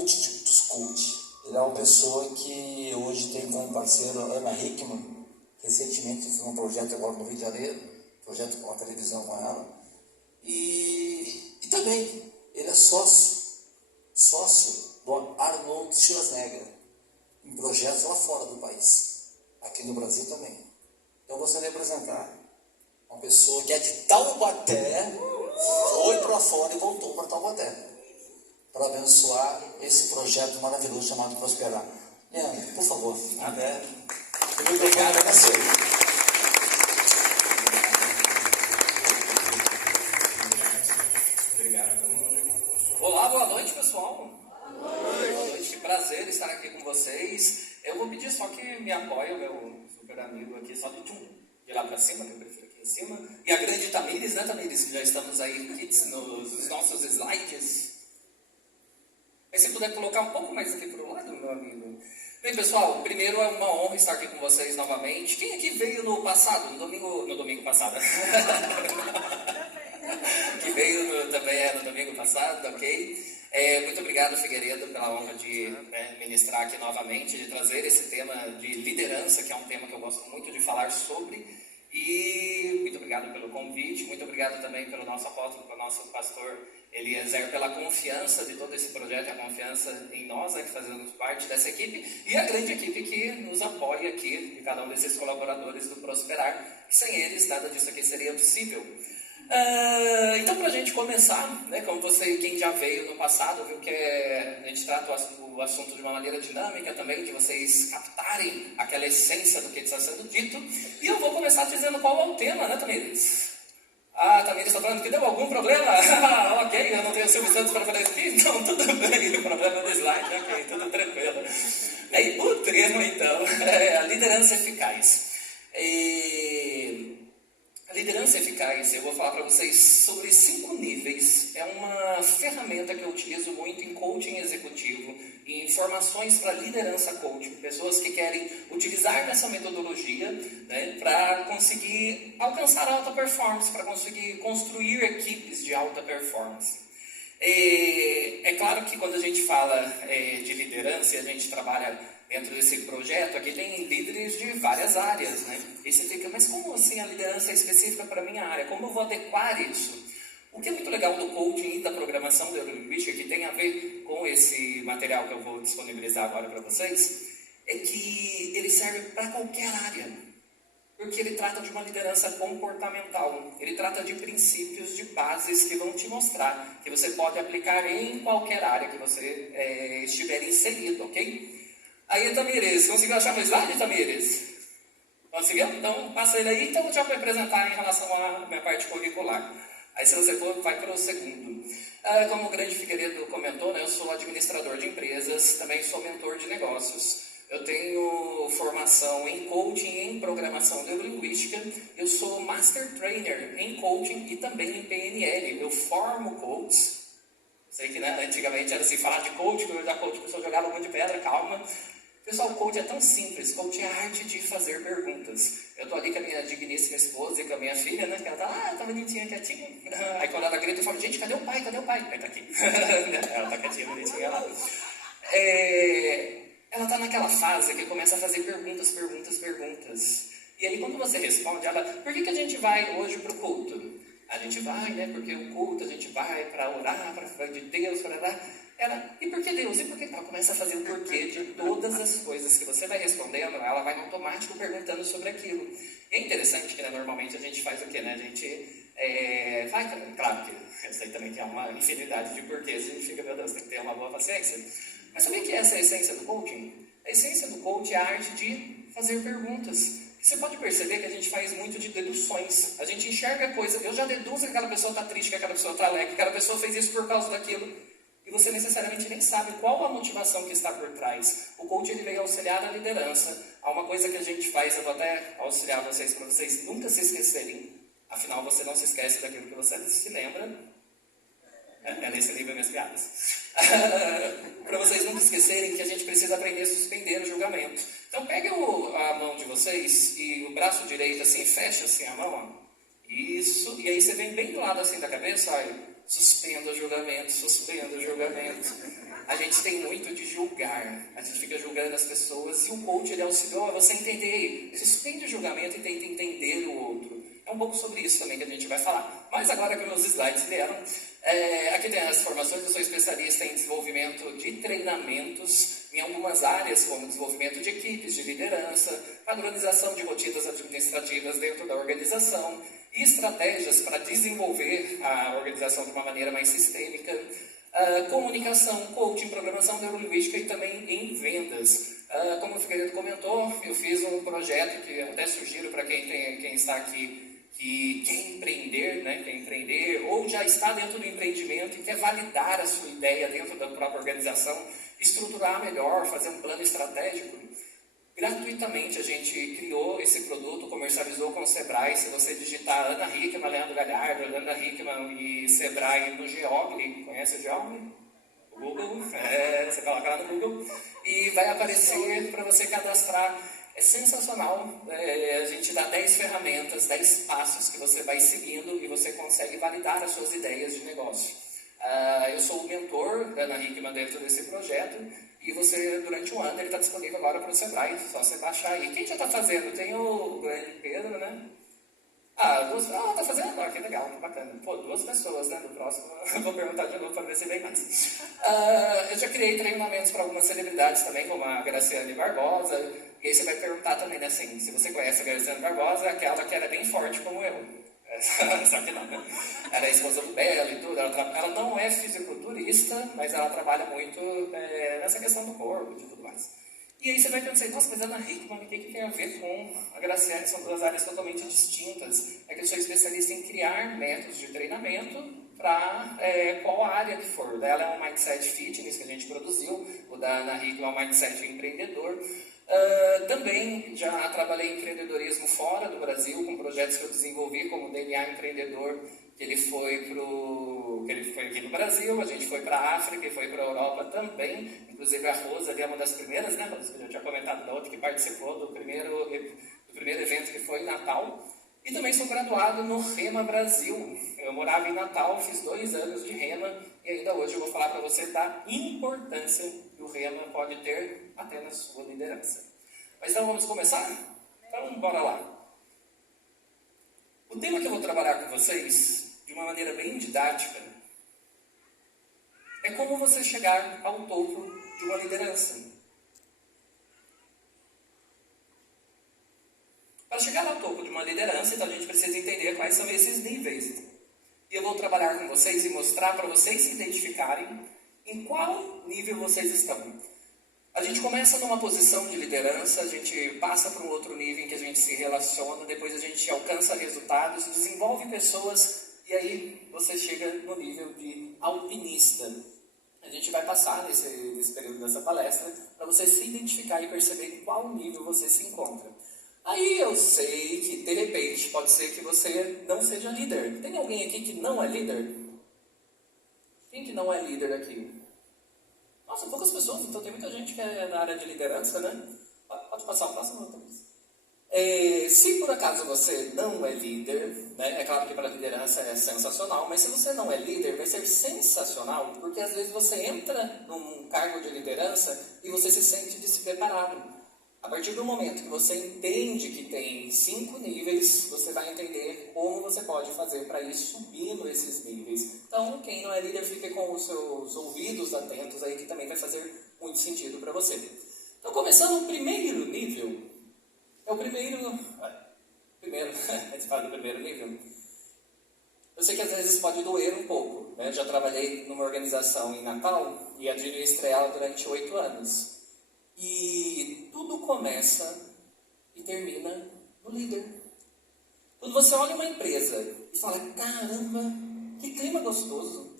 dos coach. Ele é uma pessoa que hoje tem como parceiro a Ana Hickman. Recentemente fiz um projeto agora no Rio de Janeiro, projeto com a televisão com ela. E também, ele é sócio do Arnold Schwarzenegger, em projetos lá fora do país, aqui no Brasil também. Então eu gostaria de apresentar uma pessoa que é de Taubaté, foi para fora e voltou para Taubaté, para abençoar esse projeto maravilhoso chamado Prosperar. Leandro, por favor, até. Muito obrigado, é seu. Olá, boa noite, pessoal. Boa noite, que prazer estar aqui com vocês. Eu vou pedir só que me apoie o meu super amigo aqui, só de lá pra cima, que eu prefiro aqui em cima. E a grande Tamires, né, Tamires, que já estamos aí nos nossos slides. Aí se puder colocar um pouco mais aqui pro lado, meu amigo. Bem, pessoal, primeiro é uma honra estar aqui com vocês novamente. Quem aqui veio no passado, no domingo passado? Que veio também no domingo passado, ok? Muito obrigado, Figueiredo, pela honra de ministrar aqui novamente, de trazer esse tema de liderança, que é um tema que eu gosto muito de falar sobre. E muito obrigado pelo convite, muito obrigado também pelo nosso apóstolo, pelo nosso pastor Eliezer, pela confiança de todo esse projeto, a confiança em nós, que fazemos parte dessa equipe, e a grande equipe que nos apoia aqui, de cada um desses colaboradores do Prosperar. Sem eles, nada disso aqui seria possível. Então, para a gente começar, né, como quem já veio no passado, viu que a gente trata o assunto de uma maneira dinâmica também, de vocês captarem aquela essência do que está sendo dito. E eu vou começar dizendo qual é o tema, né, Tamires? Tamires está falando que deu algum problema? Ok, eu não tenho o Silvio Santos para fazer isso aqui? Então, tudo bem, o problema do slide, ok, tudo tranquilo. Bem, o tema, então, é a liderança eficaz. A liderança eficaz, eu vou falar para vocês sobre 5 níveis. É uma ferramenta que eu utilizo muito em coaching executivo, em formações para liderança coaching, pessoas que querem utilizar essa metodologia, né, para conseguir alcançar alta performance, para conseguir construir equipes de alta performance. É claro que quando a gente fala de liderança e a gente trabalha dentro desse projeto, aqui tem líderes de várias áreas, né? E você fica, mas como assim a liderança é específica para a minha área? Como eu vou adequar isso? O que é muito legal do coaching e da programação neurolinguística, que tem a ver com esse material que eu vou disponibilizar agora para vocês, é que ele serve para qualquer área. Porque ele trata de uma liderança comportamental. Ele trata de princípios, de bases que vão te mostrar que você pode aplicar em qualquer área que você estiver inserido, ok? Aí, Tamires, conseguiu achar meu slide, Tamires? Conseguiu? Então, passa ele aí. Então, eu já vou apresentar em relação à minha parte curricular. Aí, se você for, vai para o segundo. Como o grande Figueiredo comentou, né, eu sou administrador de empresas, também sou mentor de negócios. Eu tenho formação em coaching e em programação neurolinguística. Eu sou master trainer em coaching e também em PNL. Eu formo coaches. Sei que, né, antigamente era assim, falar de coaching, quando eu já coach, a pessoa jogava um monte de pedra, calma. Pessoal, o coaching é tão simples, coaching é a arte de fazer perguntas. Eu tô ali com a minha digníssima esposa e com a minha filha, né, que ela tá bonitinha, quietinha. Aí quando ela grita, eu falo, gente, cadê o pai? Cadê o pai? Aí tá aqui. Ela tá quietinha, bonitinha lá. Ela tá naquela fase que começa a fazer perguntas. E aí quando você responde, ela, por que a gente vai hoje pro culto? A gente vai, né, porque o culto, a gente vai para orar, para falar de Deus, para orar. Ela, e por que Deus? E por que? Ela começa a fazer o porquê de todas as coisas que você vai respondendo, ela vai no automático perguntando sobre aquilo. E é interessante que, né, normalmente a gente faz o quê, né? A gente vai, claro que eu sei também que há uma infinidade de porquês, a gente fica, meu Deus, tem que ter uma boa paciência. Mas sabia que essa é a essência do coaching? A essência do coaching é a arte de fazer perguntas. Você pode perceber que a gente faz muito de deduções. A gente enxerga a coisa. Eu já deduzo que aquela pessoa está triste, que aquela pessoa está alegre, que aquela pessoa fez isso por causa daquilo. E você necessariamente nem sabe qual a motivação que está por trás. O coach ele veio auxiliar a liderança. Há uma coisa que a gente faz, eu vou até auxiliar vocês para vocês nunca se esquecerem. Afinal, você não se esquece daquilo que você se lembra. É nesse livro minhas piadas. Para vocês nunca esquecerem que a gente precisa aprender a suspender o julgamento. Então pegue a mão de vocês e o braço direito assim, fecha assim a mão, ó. Isso, e aí você vem bem do lado assim da cabeça, olha. Suspenda o julgamento, suspenda o julgamento. A gente tem muito de julgar, a gente fica julgando as pessoas, e o coach ele auxiliou a você entender, suspende o julgamento e tenta entender o outro. É um pouco sobre isso também que a gente vai falar. Mas agora que meus slides vieram, aqui tem as formações. Eu sou especialista em desenvolvimento de treinamentos em algumas áreas, como desenvolvimento de equipes, de liderança, padronização de rotinas administrativas dentro da organização e estratégias para desenvolver a organização de uma maneira mais sistêmica, comunicação, coaching, programação neurolinguística e também em vendas. Como o Figueiredo comentou, eu fiz um projeto que eu até sugiro para quem está aqui que quer empreender, né, quer empreender ou já está dentro do empreendimento e quer validar a sua ideia dentro da própria organização, estruturar melhor, fazer um plano estratégico. Gratuitamente a gente criou esse produto, comercializou com o Sebrae. Se você digitar Ana Hickman, Leandro Galhardo, Ana Hickman e Sebrae no Geogli, conhece o Geogli? O Google, você coloca lá no Google e vai aparecer para você cadastrar. É sensacional, a gente dá 10 ferramentas, 10 passos que você vai seguindo e você consegue validar as suas ideias de negócio. Eu sou o mentor da Ana Hickman dentro desse projeto e você, durante um ano, ele está disponível agora para o Sebrae, só você baixar aí. Quem já está fazendo? Tem o grande Pedro, né? Tá fazendo? Que legal, que bacana. Pô, 2 pessoas, né? Do próximo, eu vou perguntar de novo para ver se vem mais. Eu já criei treinamentos para algumas celebridades também, como a Graciane Barbosa. E aí você vai perguntar também, né, assim, se você conhece a Graciane Barbosa, aquela que era bem forte como eu. Só que não, né? Ela é esposa do Belo e tudo. Ela não é fisiculturista, mas ela trabalha muito nessa questão do corpo e tudo mais. E aí você vai pensar, nossa, mas a Ana Hickman, o que tem a ver com a Graciane? São 2 áreas totalmente distintas. É que eu sou especialista em criar métodos de treinamento para qual área que for. O dela é um Mindset Fitness que a gente produziu, o da Ana Hickman é um Mindset Empreendedor. Também já trabalhei em empreendedorismo fora do Brasil, com projetos que eu desenvolvi, como o DNA Empreendedor, que ele foi aqui no Brasil, a gente foi para a África e foi para a Europa também. Inclusive a Rosa ali é uma das primeiras, né, Rosa, que eu já tinha comentado da outra, que participou do primeiro evento que foi em Natal. E também sou graduado no Rema Brasil. Eu morava em Natal, fiz 2 anos de Rema e ainda hoje eu vou falar para você da importância que o Rema pode ter até na sua liderança. Mas então vamos começar? Então bora lá. O tema que eu vou trabalhar com vocês, de uma maneira bem didática, é como você chegar ao topo de uma liderança. Para chegar ao topo de uma liderança, então a gente precisa entender quais são esses níveis. E eu vou trabalhar com vocês e mostrar para vocês se identificarem em qual nível vocês estão. A gente começa numa posição de liderança, a gente passa para um outro nível em que a gente se relaciona, depois a gente alcança resultados, desenvolve pessoas e aí você chega no nível de alpinista. A gente vai passar nesse período dessa palestra para você se identificar e perceber em qual nível você se encontra. Aí eu sei que, de repente, pode ser que você não seja líder. Tem alguém aqui que não é líder? Quem que não é líder aqui? Nossa, poucas pessoas, então tem muita gente que é na área de liderança, né? Pode passar o próximo, Thaís. Se por acaso você não é líder, né? É claro que para a liderança é sensacional, mas se você não é líder, vai ser sensacional, porque às vezes você entra num cargo de liderança e você se sente despreparado. A partir do momento que você entende que tem 5 níveis, você vai entender como você pode fazer para ir subindo esses níveis. Então, quem não é líder, fique com os seus ouvidos atentos aí, que também vai fazer muito sentido para você. Então, começando o primeiro nível, é o primeiro, a gente fala do primeiro nível. Eu sei que às vezes pode doer um pouco, né? Já trabalhei numa organização em Natal e administrei ela durante 8 anos. E tudo começa e termina no líder. Quando você olha uma empresa e fala, caramba, que clima gostoso.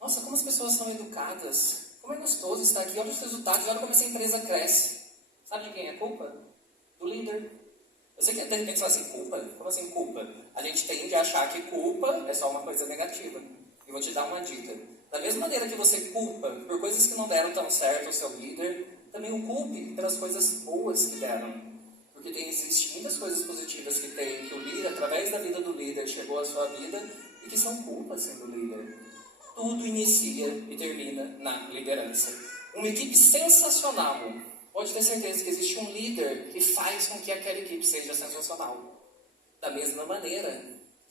Nossa, como as pessoas são educadas. Como é gostoso estar aqui. Olha os resultados, olha como essa empresa cresce. Sabe de quem é culpa? Do líder. Eu sei que de repente você fala assim, culpa? Como assim culpa? A gente tende a achar que culpa é só uma coisa negativa. E vou te dar uma dica. Da mesma maneira que você culpa por coisas que não deram tão certo ao seu líder, também o culpe pelas coisas boas que deram. Porque existem muitas coisas positivas que o líder, através da vida do líder, chegou à sua vida e que são culpas sendo líder. tudo inicia e termina na liderança. Uma equipe sensacional, pode ter certeza que existe um líder que faz com que aquela equipe seja sensacional. Da mesma maneira,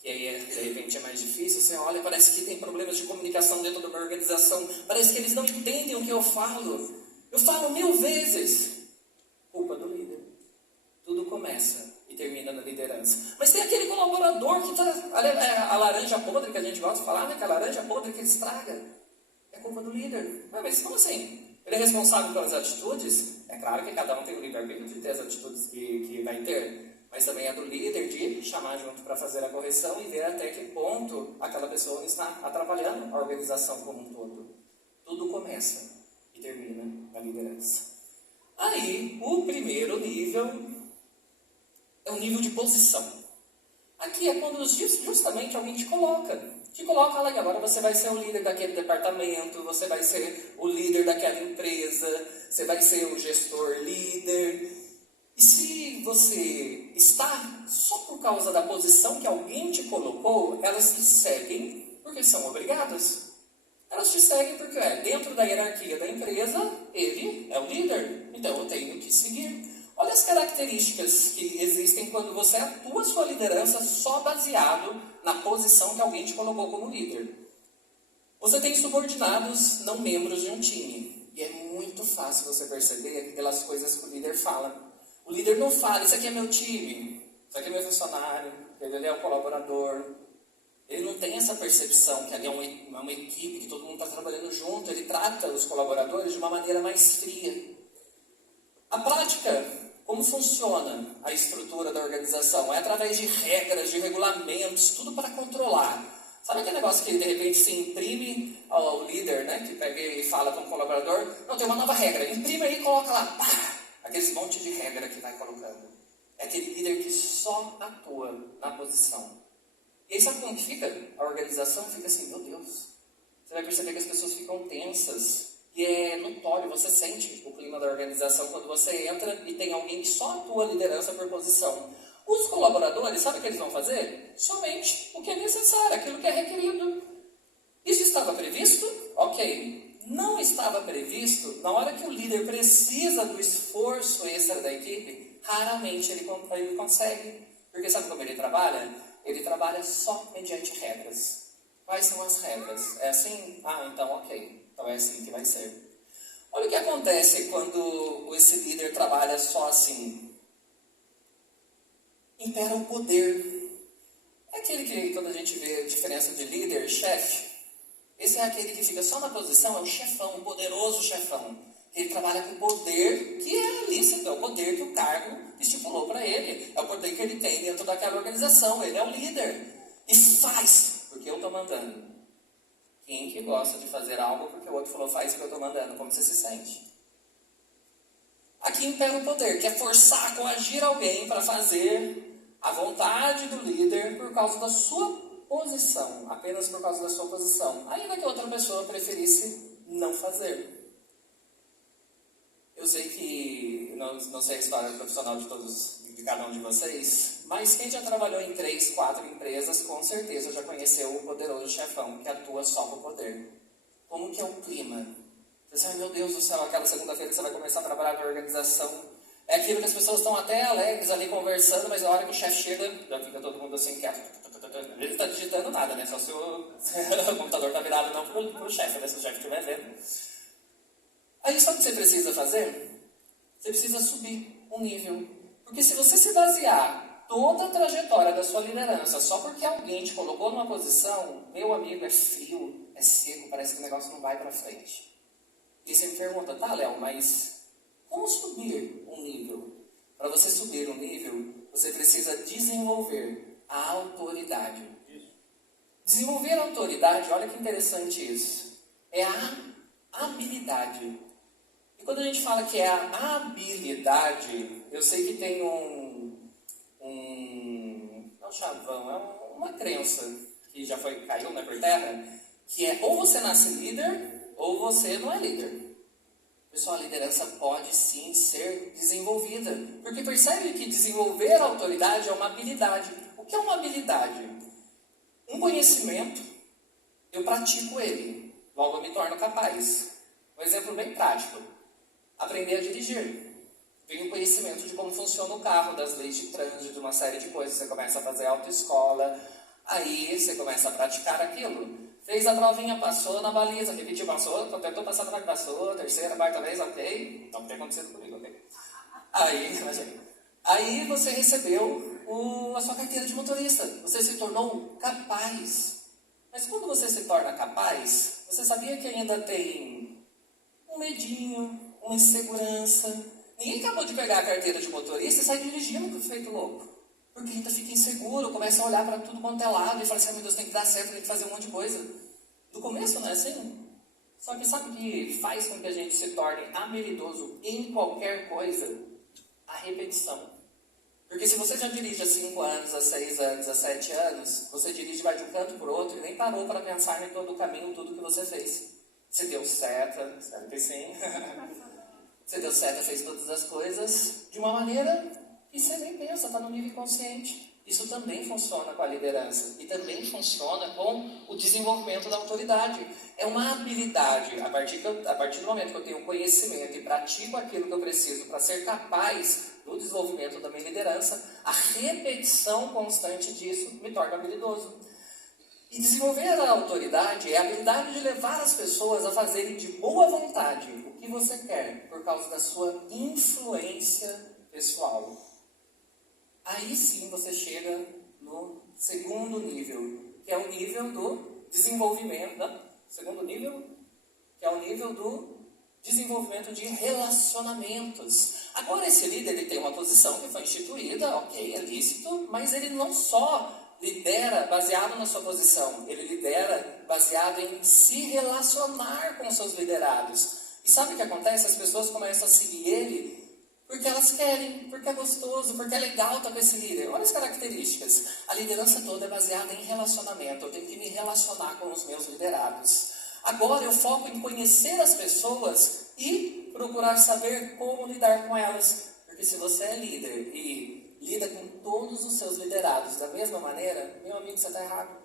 que aí de repente é mais difícil, você olha, parece que tem problemas de comunicação dentro de uma organização, parece que eles não entendem o que eu falo 1000 vezes. Culpa do líder. Tudo começa e termina na liderança. Mas tem aquele colaborador que está, a laranja podre que a gente gosta de falar, né? Que a laranja podre que estraga. É culpa do líder. Mas como assim? Ele é responsável pelas atitudes? É claro que cada um tem o livre-arbítrio de ter as atitudes que vai ter. Mas também é do líder de chamar junto para fazer a correção e ver até que ponto aquela pessoa está atrapalhando a organização como um todo. Tudo começa e termina na liderança. Aí, o primeiro nível é o nível de posição. Aqui é quando justamente alguém te coloca. Te coloca lá e agora você vai ser o líder daquele departamento, você vai ser o líder daquela empresa, você vai ser o gestor líder. E se você está só por causa da posição que alguém te colocou, elas te seguem porque são obrigadas. Elas te seguem porque dentro da hierarquia da empresa, ele é o líder, então eu tenho que seguir. Olha as características que existem quando você atua sua liderança só baseado na posição que alguém te colocou como líder. Você tem subordinados, não membros de um time. E é muito fácil você perceber pelas coisas que o líder fala. O líder não fala, isso aqui é meu time, isso aqui é meu funcionário, ele é o colaborador. Ele não tem essa percepção que ali é uma equipe, que todo mundo está trabalhando junto. Ele trata os colaboradores de uma maneira mais fria. A prática, como funciona a estrutura da organização? É através de regras, de regulamentos, tudo para controlar. Sabe aquele negócio que de repente se imprime ao líder, né? Que pega e fala com o colaborador, não, tem uma nova regra, imprime aí e coloca lá, pá! Aqueles monte de regra que vai colocando. É aquele líder que só atua na posição. E aí sabe como que fica? A organização fica assim, meu Deus. Você vai perceber que as pessoas ficam tensas. E é notório, você sente o clima da organização quando você entra e tem alguém que só atua a liderança por posição. Os colaboradores, sabe o que eles vão fazer? Somente o que é necessário, aquilo que é requerido. Isso estava previsto? Ok. Não estava previsto, na hora que o líder precisa do esforço extra da equipe, raramente ele consegue. Porque sabe como ele trabalha? Ele trabalha só mediante regras. Quais são as regras? É assim? Ah, então ok. Então é assim que vai ser. Olha o que acontece quando esse líder trabalha só assim. Impera o poder. É aquele que, quando a gente vê a diferença de líder, chefe, esse é aquele que fica só na posição, é o chefão, o poderoso chefão. Ele trabalha com o poder que é lícito, é o poder que o cargo estipulou para ele. É o poder que ele tem dentro daquela organização. Ele é o líder. E faz, porque eu estou mandando. Quem que gosta de fazer algo porque o outro falou faz porque eu estou mandando? Como você se sente? Aqui impera o poder, que é forçar, coagir alguém para fazer a vontade do líder por causa da sua posição. Apenas por causa da sua posição. Ainda que outra pessoa preferisse não fazer. Eu sei que, não sei a história profissional de cada um de vocês, mas quem já trabalhou em 3, 4 empresas, com certeza já conheceu o poderoso chefão, que atua só com o poder. Como que é o clima? Você sabe, meu Deus do céu, aquela segunda-feira que você vai começar a trabalhar na organização, é aquilo que as pessoas estão até alegres ali conversando, mas na hora que o chefe chega, já fica todo mundo assim quieto. Ele não está digitando nada, né? Só se o computador está virado não para o chefe, né? Se o chefe estiver vendo. Aí sabe o que você precisa fazer? Você precisa subir um nível. Porque se você se basear toda a trajetória da sua liderança só porque alguém te colocou numa posição, meu amigo, é frio, é seco, parece que o negócio não vai para frente. E você me pergunta, tá, Léo, mas como subir um nível? Para você subir um nível, você precisa desenvolver a autoridade. Desenvolver a autoridade, olha que interessante isso. É a habilidade. E quando a gente fala que é a habilidade, eu sei que tem não chavão, é uma crença que já caiu, né, por terra, que é ou você nasce líder, ou você não é líder. Pessoal, a liderança pode sim ser desenvolvida, porque percebe que desenvolver a autoridade é uma habilidade. O que é uma habilidade? Um conhecimento eu pratico ele, logo eu me torno capaz. Um exemplo bem prático, aprender a dirigir. Tem o conhecimento de como funciona o carro, das leis de trânsito, de uma série de coisas. Você começa a fazer autoescola, aí você começa a praticar aquilo. Fez a provinha, passou na baliza, repetiu, passou, tentou passar na passou, terceira, quarta vez, ok. Não tem acontecido comigo, ok? Aí você recebeu a sua carteira de motorista. Você se tornou capaz. Mas quando você se torna capaz, você sabia que ainda tem um medinho, uma insegurança. Ninguém acabou de pegar a carteira de motorista e sai dirigindo feito louco. Porque ainda fica inseguro, começa a olhar para tudo quanto é lado e fala assim, meu Deus, tem que dar certo, tem que fazer um monte de coisa. Do começo não é assim? Só que sabe o que faz com que a gente se torne habilidoso em qualquer coisa? A repetição. Porque se você já dirige há 5 anos, há 6 anos, há 7 anos, você dirige, vai de um canto para o outro e nem parou para pensar em todo o caminho, tudo que você fez. Você deu seta, espero que sim. Você deu seta, fez todas as coisas de uma maneira que você nem pensa, está no nível inconsciente. Isso também funciona com a liderança e também funciona com o desenvolvimento da autoridade. É uma habilidade, a partir do momento que eu tenho conhecimento e pratico aquilo que eu preciso para ser capaz do desenvolvimento da minha liderança, a repetição constante disso me torna habilidoso. E desenvolver a autoridade é a habilidade de levar as pessoas a fazerem de boa vontade o que você quer, por causa da sua influência pessoal. Aí sim você chega no segundo nível, que é o nível do desenvolvimento, segundo nível, que é o nível do desenvolvimento de relacionamentos. Agora esse líder ele tem uma posição que foi instituída, ok, é lícito, mas ele não só lidera baseado na sua posição, ele lidera baseado em se relacionar com os seus liderados. E sabe o que acontece? As pessoas começam a seguir ele porque elas querem, porque é gostoso, porque é legal estar com esse líder. Olha as características. A liderança toda é baseada em relacionamento. Eu tenho que me relacionar com os meus liderados. Agora eu foco em conhecer as pessoas e procurar saber como lidar com elas. Porque se você é líder e lida com todos os seus liderados da mesma maneira, meu amigo, você está errado.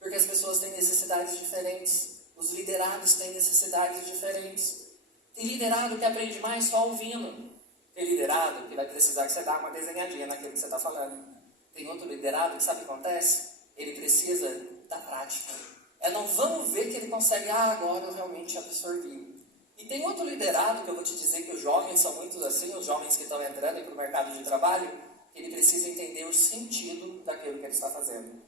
Porque as pessoas têm necessidades diferentes. Os liderados têm necessidades diferentes. Tem liderado que aprende mais só ouvindo. Tem liderado que vai precisar que você dá uma desenhadinha naquilo que você está falando. Tem outro liderado que sabe o que acontece? Ele precisa da prática. É não vamos ver que ele consegue, agora eu realmente absorvi. E tem outro liderado que eu vou te dizer que os jovens são muitos assim, os jovens que estão entrando para o mercado de trabalho, ele precisa entender o sentido daquilo que ele está fazendo.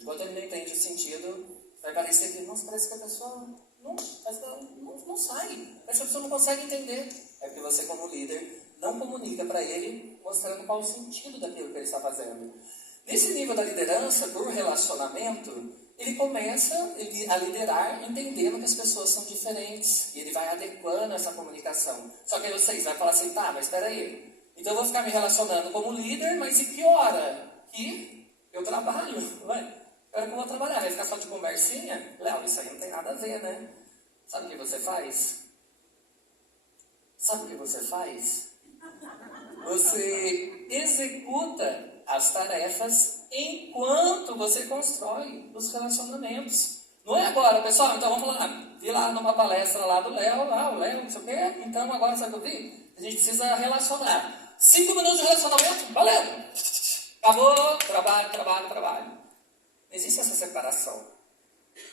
Enquanto ele não entende o sentido, vai parecer que, nossa, parece que a pessoa não sai. Parece que a pessoa não consegue entender. É porque você, como líder, não comunica para ele, mostrando qual o sentido daquilo que ele está fazendo. Nesse nível da liderança, por relacionamento, ele começa a liderar entendendo que as pessoas são diferentes. E ele vai adequando essa comunicação. Só que aí vocês vão falar assim, tá, mas espera aí. Então eu vou ficar me relacionando como líder, mas em que hora que eu trabalho? Ué, que hora que eu vou trabalhar? Vai ficar só de conversinha? Léo, isso aí não tem nada a ver, né? Sabe o que você faz? Sabe o que você faz? Você executa as tarefas enquanto você constrói os relacionamentos. Não é agora, pessoal, então vamos lá. Vi lá numa palestra lá do Léo, o Léo, não sei o quê. Então agora, sabe o que eu vi? A gente precisa relacionar. 5 minutos de relacionamento, valeu! Acabou, trabalho. Não existe essa separação.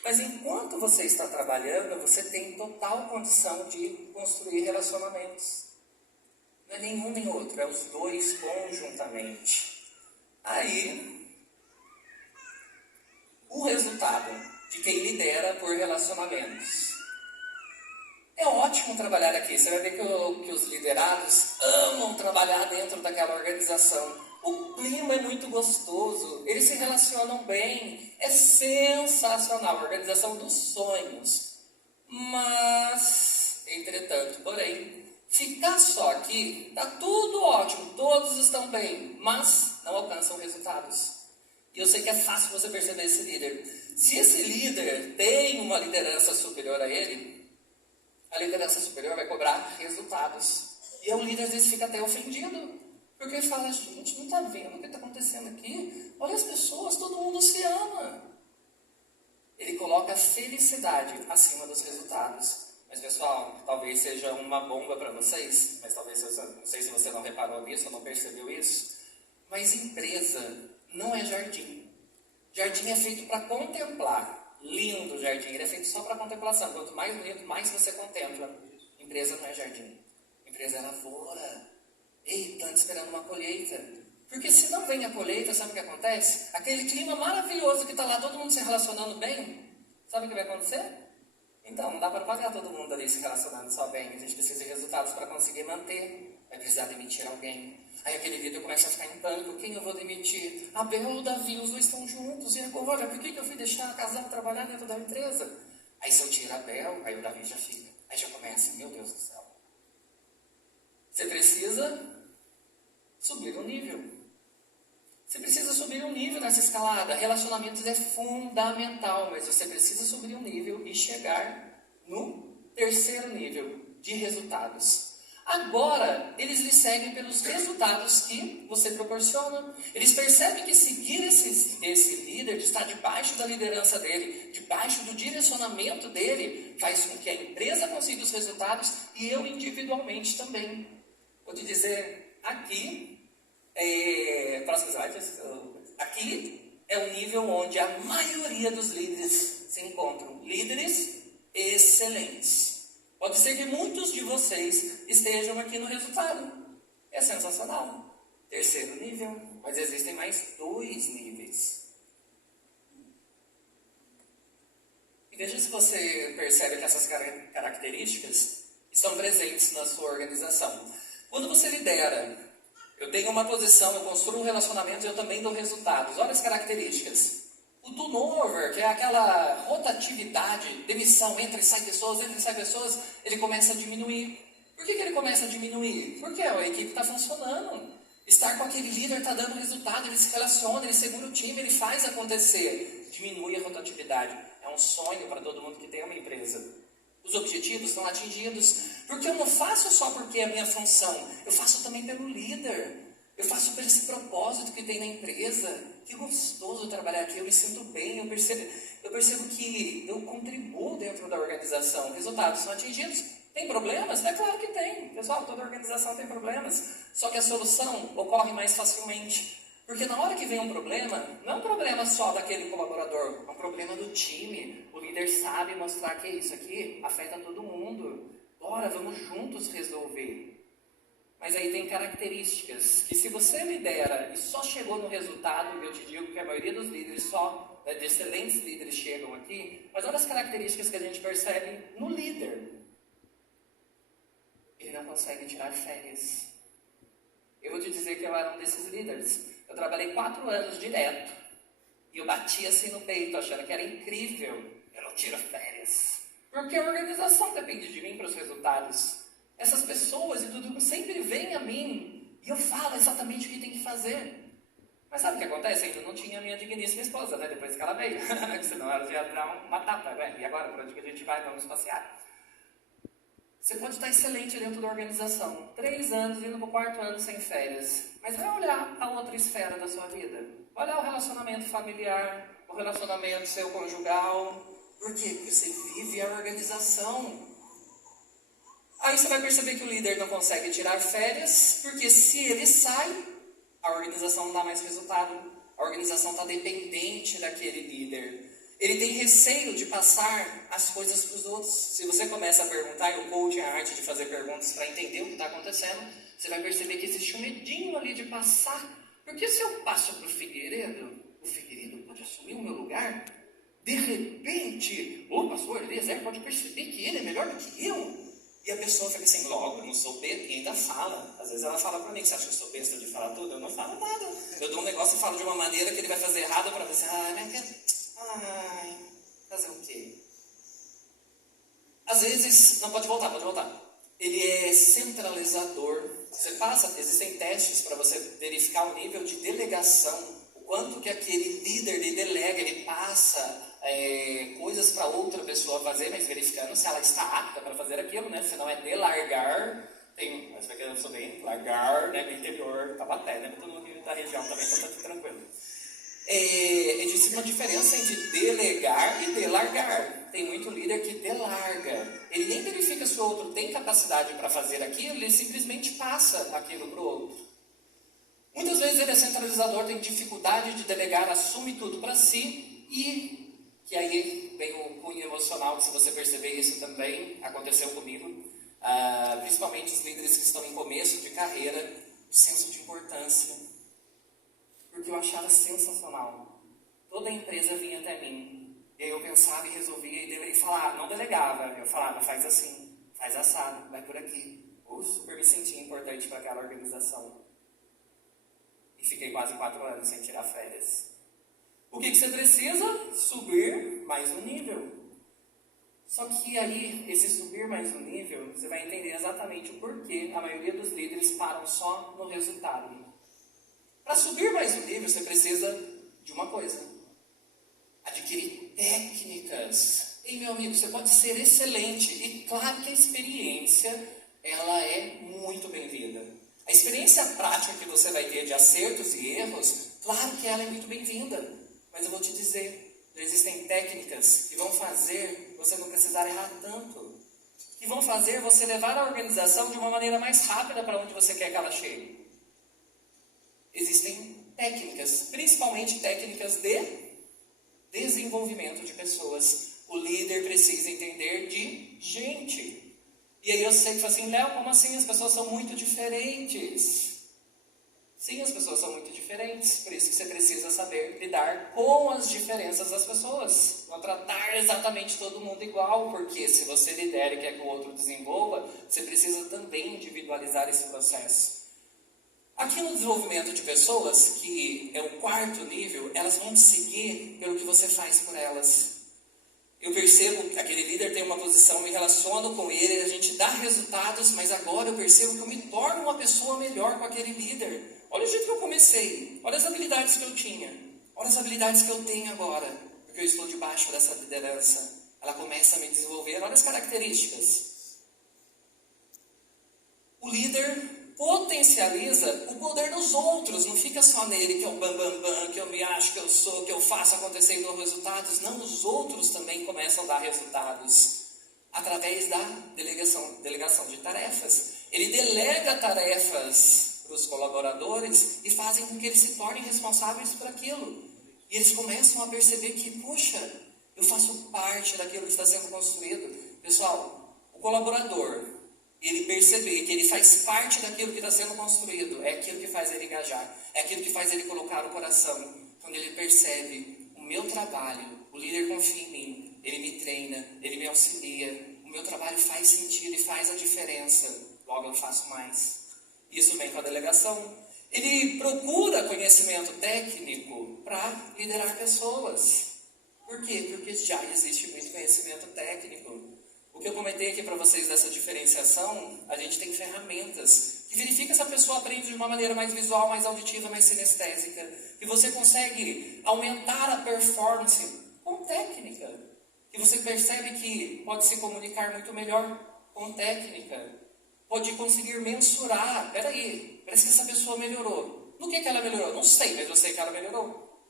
Mas enquanto você está trabalhando, você tem total condição de construir relacionamentos. Não é nenhum nem outro, é os dois conjuntamente. Aí, o resultado de quem lidera por relacionamentos. É ótimo trabalhar aqui. Você vai ver que os liderados amam trabalhar dentro daquela organização. O clima é muito gostoso, eles se relacionam bem, é sensacional, a organização dos sonhos. Mas, entretanto, porém, ficar só aqui, está tudo ótimo, todos estão bem, mas não alcançam resultados. E eu sei que é fácil você perceber esse líder. Se esse líder tem uma liderança superior a ele, a liderança superior vai cobrar resultados. E o líder às vezes fica até ofendido. Porque ele fala, gente, não está vendo o que está acontecendo aqui? Olha as pessoas, todo mundo se ama. Ele coloca a felicidade acima dos resultados. Mas, pessoal, talvez seja uma bomba para vocês, mas talvez, não sei se você não reparou nisso ou não percebeu isso, mas empresa não é jardim. Jardim é feito para contemplar. Lindo jardim, ele é feito só para contemplação. Quanto mais lindo, mais você contempla. Empresa não é jardim. Empresa é lavoura. Ei, planta esperando uma colheita. Porque se não vem a colheita, sabe o que acontece? Aquele clima maravilhoso que está lá, todo mundo se relacionando bem, sabe o que vai acontecer? Então, não dá para pagar todo mundo ali se relacionando só bem. A gente precisa de resultados para conseguir manter. Vai precisar demitir alguém. Aí aquele líder começa a ficar em pânico. Quem eu vou demitir? A Bel ou o Davi, os dois estão juntos. E agora, por que eu fui deixar a casal trabalhar dentro da empresa? Aí se eu tiro a Bel, aí o Davi já fica. Aí já começa, meu Deus do céu. Você precisa subir um nível. Você precisa subir um nível nessa escalada. Relacionamentos é fundamental, mas você precisa subir um nível e chegar no terceiro nível de resultados. Agora, eles lhe seguem pelos resultados que você proporciona. Eles percebem que seguir esse líder, de estar debaixo da liderança dele, debaixo do direcionamento dele, faz com que a empresa consiga os resultados e eu individualmente também. Vou te dizer, próximo slide, aqui é o nível onde a maioria dos líderes se encontram. Líderes excelentes. Pode ser que muitos de vocês estejam aqui no resultado. É sensacional. Terceiro nível, mas existem mais 2 níveis. E veja se você percebe que essas características estão presentes na sua organização. Quando você lidera, eu tenho uma posição, eu construo um relacionamento e eu também dou resultados. Olha as características. O turnover, que é aquela rotatividade, demissão, entra e sai pessoas, ele começa a diminuir. Por que ele começa a diminuir? Porque a equipe está funcionando. Estar com aquele líder está dando resultado, ele se relaciona, ele segura o time, ele faz acontecer. Diminui a rotatividade. É um sonho para todo mundo que tem uma empresa. Os objetivos são atingidos. Porque eu não faço só porque é a minha função. Eu faço também pelo líder. Eu faço por esse propósito que tem na empresa. Que gostoso trabalhar aqui, eu me sinto bem, eu percebo que eu contribuo dentro da organização. Resultados são atingidos. Tem problemas? É claro que tem. Pessoal, toda organização tem problemas. Só que a solução ocorre mais facilmente. Porque na hora que vem um problema, não é um problema só daquele colaborador, é um problema do time. O líder sabe mostrar que isso aqui afeta todo mundo. Bora, vamos juntos resolver. Mas aí tem características que se você lidera e só chegou no resultado, eu te digo que a maioria dos líderes de excelentes líderes chegam aqui, mas olha as características que a gente percebe no líder. Ele não consegue tirar férias. Eu vou te dizer que eu era um desses líderes. Eu trabalhei 4 anos direto e eu batia assim no peito, achando que era incrível. Eu não tiro férias. Porque a organização depende de mim para os resultados. Essas pessoas e tudo sempre vêm a mim e eu falo exatamente o que tem que fazer. Mas sabe o que acontece? Ainda não tinha a minha digníssima esposa, né? Depois que ela veio. Senão ela já ia dar uma tapa, né? E agora, para onde que a gente vai? Vamos passear. Você pode estar excelente dentro da organização. 3 anos, indo para o 4º ano sem férias. Mas vai olhar a outra esfera da sua vida. Olha o relacionamento familiar, o relacionamento seu conjugal. Por quê? Porque você vive a organização. Aí você vai perceber que o líder não consegue tirar férias, porque se ele sai, a organização não dá mais resultado. A organização está dependente daquele líder. Ele tem receio de passar as coisas para os outros. Se você começa a perguntar, e o coaching é a arte de fazer perguntas para entender o que está acontecendo, você vai perceber que existe um medinho ali de passar. Porque se eu passo para o Figueiredo pode assumir o meu lugar? De repente, o pastor Eliezer pode perceber que ele é melhor do que eu. E a pessoa fica assim, logo, eu não sou besta, e ainda fala. Às vezes ela fala para mim, que você acha que eu sou besta de falar tudo? Eu não falo nada. Eu dou um negócio e falo de uma maneira que ele vai fazer errado para você. Fazer o quê? Às vezes, não, pode voltar. Ele é centralizador. Você passa, existem testes para você verificar o nível de delegação. O quanto que aquele líder ele delega, ele passa coisas para outra pessoa fazer, mas verificando se ela está apta para fazer aquilo, né? Se não é delargar, mas vai querendo bem, largar, né? No interior, Taubaté, né? Todo mundo da região também está tudo tranquilo. Existe uma diferença entre delegar e delargar. Tem muito líder que delarga. Ele nem verifica se o outro tem capacidade para fazer aquilo, ele simplesmente passa aquilo para o outro. Muitas vezes ele é centralizador, tem dificuldade de delegar, assume tudo para si e que aí vem o cunho emocional, que se você perceber isso também aconteceu comigo, principalmente os líderes que estão em começo de carreira, o senso de importância. Porque eu achava sensacional. Toda a empresa vinha até mim. E aí eu pensava e resolvia e falava, não delegava. Eu falava, faz assim, faz assado, vai por aqui. Eu super me sentia importante para aquela organização. E fiquei quase 4 anos sem tirar férias. O que você precisa? Subir mais um nível. Só que aí, esse subir mais um nível, você vai entender exatamente o porquê a maioria dos líderes param só no resultado. Para subir mais um nível, você precisa de uma coisa: adquirir técnicas. E meu amigo, você pode ser excelente. E claro que a experiência, ela é muito bem-vinda. A experiência prática que você vai ter de acertos e erros, claro que ela é muito bem-vinda. Mas eu vou te dizer, já existem técnicas que vão fazer você não precisar errar tanto. Que vão fazer você levar a organização de uma maneira mais rápida para onde você quer que ela chegue. Existem técnicas, principalmente técnicas de desenvolvimento de pessoas. O líder precisa entender de gente. E aí eu sei que fala assim, Léo, como assim? As pessoas são muito diferentes. Sim, as pessoas são muito diferentes. Por isso que você precisa saber lidar com as diferenças das pessoas. Não tratar exatamente todo mundo igual, porque se você lidera e quer que o outro desenvolva, você precisa também individualizar esse processo. Aqui no desenvolvimento de pessoas, que é o 4º nível, elas vão te seguir pelo que você faz por elas. Eu percebo que aquele líder tem uma posição, me relaciono com ele, a gente dá resultados, mas agora eu percebo que eu me torno uma pessoa melhor com aquele líder. Olha o jeito que eu comecei, olha as habilidades que eu tinha, olha as habilidades que eu tenho agora, porque eu estou debaixo dessa liderança. Ela começa a me desenvolver, olha as características. O líder potencializa o poder dos outros, não fica só nele, que é o bam, que eu me acho, que eu sou, que eu faço acontecer e dou resultados. Não, os outros também começam a dar resultados através da delegação de tarefas. Ele delega tarefas para os colaboradores e fazem com que eles se tornem responsáveis por aquilo. E eles começam a perceber que, puxa, eu faço parte daquilo que está sendo construído. Pessoal, o colaborador, ele perceber que ele faz parte daquilo que está sendo construído, é aquilo que faz ele engajar, é aquilo que faz ele colocar o coração. Quando ele percebe, o meu trabalho, o líder confia em mim, ele me treina, ele me auxilia, o meu trabalho faz sentido e faz a diferença, logo eu faço mais. Isso vem com a delegação. Ele procura conhecimento técnico para liderar pessoas. Por quê? Porque já existe muito conhecimento técnico. O que eu comentei aqui para vocês dessa diferenciação, a gente tem ferramentas que verificam se a pessoa aprende de uma maneira mais visual, mais auditiva, mais sinestésica. E você consegue aumentar a performance com técnica. E você percebe que pode se comunicar muito melhor com técnica. Pode conseguir mensurar. Peraí, parece que essa pessoa melhorou. No que ela melhorou? Não sei, mas eu sei que ela melhorou.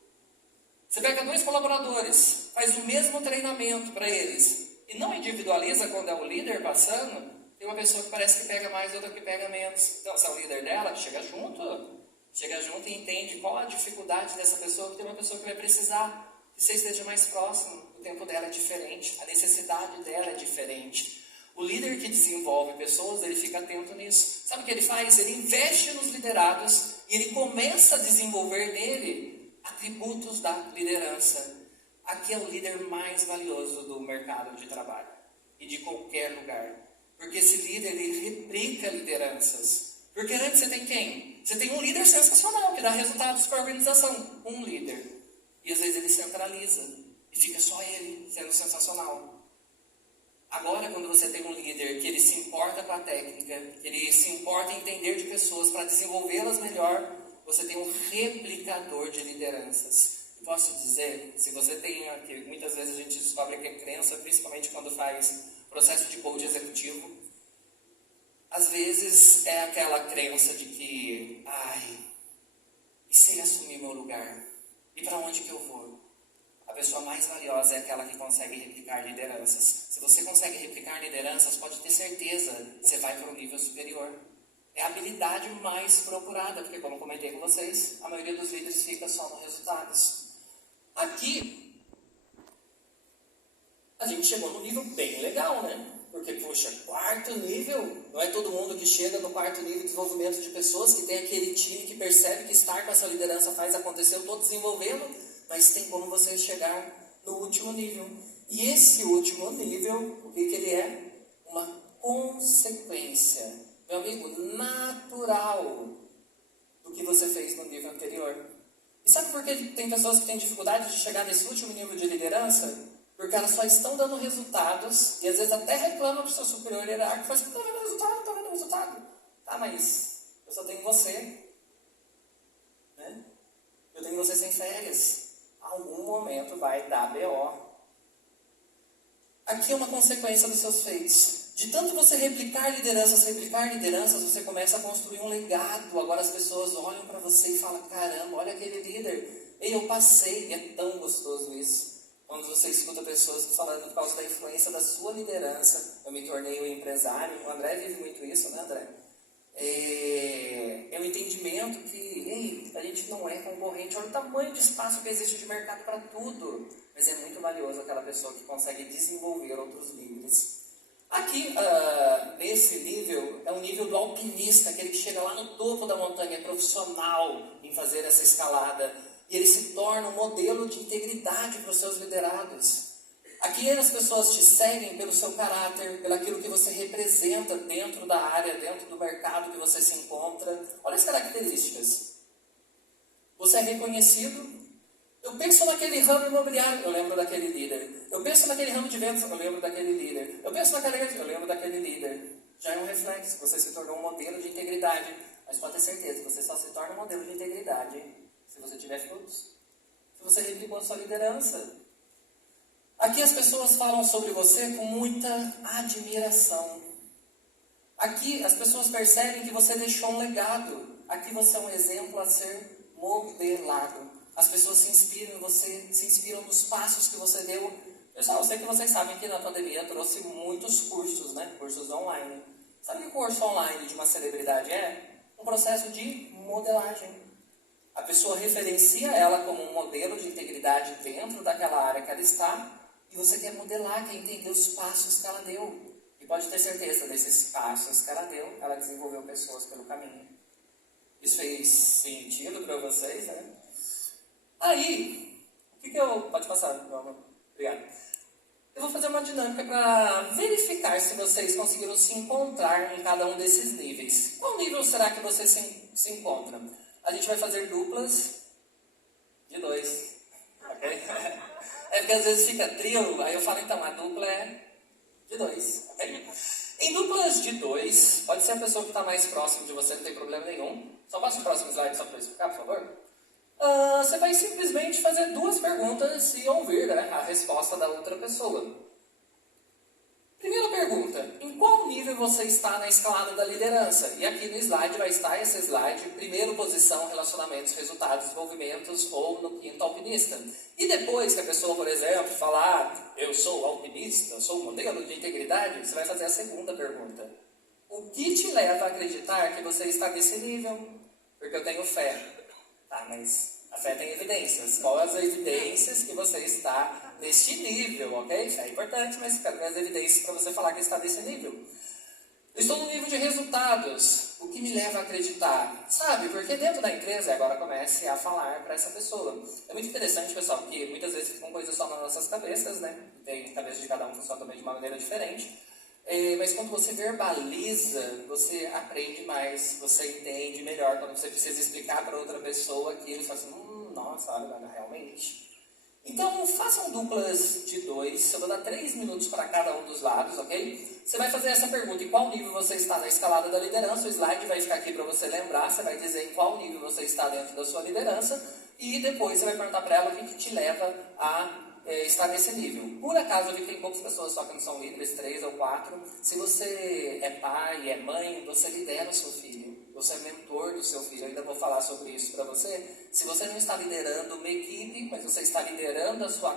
Você pega 2 colaboradores, faz o mesmo treinamento para eles. E não individualiza quando é o líder passando. Tem uma pessoa que parece que pega mais, outra que pega menos. Então, se é o líder dela, chega junto e entende qual a dificuldade dessa pessoa, porque tem uma pessoa que vai precisar que você esteja mais próximo. O tempo dela é diferente, a necessidade dela é diferente. O líder que desenvolve pessoas, ele fica atento nisso. Sabe o que ele faz? Ele investe nos liderados e ele começa a desenvolver nele atributos da liderança. Aqui é o líder mais valioso do mercado de trabalho e de qualquer lugar. Porque esse líder, ele replica lideranças. Porque antes você tem quem? Você tem um líder sensacional, que dá resultados para a organização. Um líder. E às vezes ele centraliza. E fica só ele sendo sensacional. Agora, quando você tem um líder que ele se importa com a técnica, que ele se importa em entender de pessoas para desenvolvê-las melhor, você tem um replicador de lideranças. Posso dizer, se você tem aqui, muitas vezes a gente descobre que é crença, principalmente quando faz processo de coaching executivo, às vezes é aquela crença de que, e se ele assumir meu lugar? E para onde que eu vou? A pessoa mais valiosa é aquela que consegue replicar lideranças. Se você consegue replicar lideranças, pode ter certeza, você vai para um nível superior. É a habilidade mais procurada, porque como eu comentei com vocês, a maioria dos líderes fica só nos resultados. Aqui, a gente chegou num nível bem legal, né? Porque, poxa, quarto nível, não é todo mundo que chega no quarto nível de desenvolvimento de pessoas, que tem aquele time que percebe que estar com essa liderança faz acontecer, eu estou desenvolvendo, mas tem como você chegar no último nível. E esse último nível, o que ele é? Uma consequência, meu amigo, natural do que você fez no nível anterior. E sabe por que tem pessoas que têm dificuldade de chegar nesse último nível de liderança? Porque elas só estão dando resultados, e às vezes até reclamam do seu superior hierárquico, faz, não estou vendo resultado, não estou vendo resultado. Ah, mas eu só tenho você, né? Eu tenho você sem férias. Algum momento vai dar BO. Aqui é uma consequência dos seus feitos. De tanto você replicar lideranças, você começa a construir um legado. Agora as pessoas olham para você e falam, caramba, olha aquele líder. Ei, eu passei. E é tão gostoso isso. Quando você escuta pessoas falando por causa da influência da sua liderança, eu me tornei um empresário. O André vive muito isso, né, André? É um entendimento que, ei, a gente não é concorrente. Olha o tamanho de espaço que existe de mercado para tudo. Mas é muito valioso aquela pessoa que consegue desenvolver outros líderes. Aqui, nesse nível, é o nível do alpinista, aquele que chega lá no topo da montanha, é profissional em fazer essa escalada. E ele se torna um modelo de integridade para os seus liderados. Aqui as pessoas te seguem pelo seu caráter, pelo aquilo que você representa dentro da área, dentro do mercado que você se encontra. Olha as características. Você é reconhecido. Eu penso naquele ramo imobiliário, eu lembro daquele líder. Eu penso naquele ramo de vendas, eu lembro daquele líder. Eu penso naquela igreja, eu lembro daquele líder. Já é um reflexo, você se tornou um modelo de integridade. Mas pode ter certeza, você só se torna um modelo de integridade se você tiver frutos. Se você replicou a sua liderança. Aqui as pessoas falam sobre você com muita admiração. Aqui as pessoas percebem que você deixou um legado. Aqui você é um exemplo a ser modelado. As pessoas se inspiram em você, se inspiram nos passos que você deu. Pessoal, eu sei que vocês sabem que na pandemia trouxe muitos cursos, né? Cursos online. Sabe o que o curso online de uma celebridade é? Um processo de modelagem. A pessoa referencia ela como um modelo de integridade dentro daquela área que ela está, e você quer modelar, quer entender os passos que ela deu. E pode ter certeza desses passos que ela deu, ela desenvolveu pessoas pelo caminho. Isso fez sentido para vocês, né? Aí, o que eu... Pode passar, meu amor. Obrigado. Eu vou fazer uma dinâmica para verificar se vocês conseguiram se encontrar em cada um desses níveis. Qual nível será que você se encontra? A gente vai fazer duplas de 2, ok? É porque às vezes fica trio, aí eu falo, então, a dupla é de 2, ok? Em duplas de 2, pode ser a pessoa que está mais próximo de você, não tem problema nenhum. Só passa o próximo slide só para explicar, por favor. Você vai simplesmente fazer 2 perguntas e ouvir, né, a resposta da outra pessoa. Primeira pergunta, em qual nível você está na escalada da liderança? E aqui no slide vai estar esse slide, primeiro posição, relacionamentos, resultados, desenvolvimentos ou no quinto alpinista. E depois que a pessoa, por exemplo, falar, eu sou alpinista, sou modelo de integridade, você vai fazer a segunda pergunta. O que te leva a acreditar que você está nesse nível? Porque eu tenho fé. Tá, mas a fé tem evidências. Quais as evidências que você está neste nível, ok? Isso é importante, mas quero ver as evidências para você falar que está nesse nível. Eu estou no nível de resultados. O que me leva a acreditar? Sabe, porque dentro da empresa, agora comece a falar para essa pessoa. É muito interessante, pessoal, porque muitas vezes ficam coisas só nas nossas cabeças, né? Tem cabeça de cada um funciona também de uma maneira diferente. Mas quando você verbaliza, você aprende mais, você entende melhor. Quando você precisa explicar para outra pessoa aquilo, você fala assim, nossa, olha, realmente. Então, façam duplas de 2, eu vou dar 3 minutos para cada um dos lados, ok? Você vai fazer essa pergunta, em qual nível você está na escalada da liderança, o slide vai ficar aqui para você lembrar, você vai dizer em qual nível você está dentro da sua liderança, e depois você vai perguntar para ela o que te leva a estar nesse nível. Por acaso, eu vi que tem poucas pessoas só que não são líderes, 3 ou 4. Se você é pai, é mãe, você lidera o seu filho. você é mentor do seu filho, eu ainda vou falar sobre isso para você. Se você não está liderando uma equipe, mas você está liderando a sua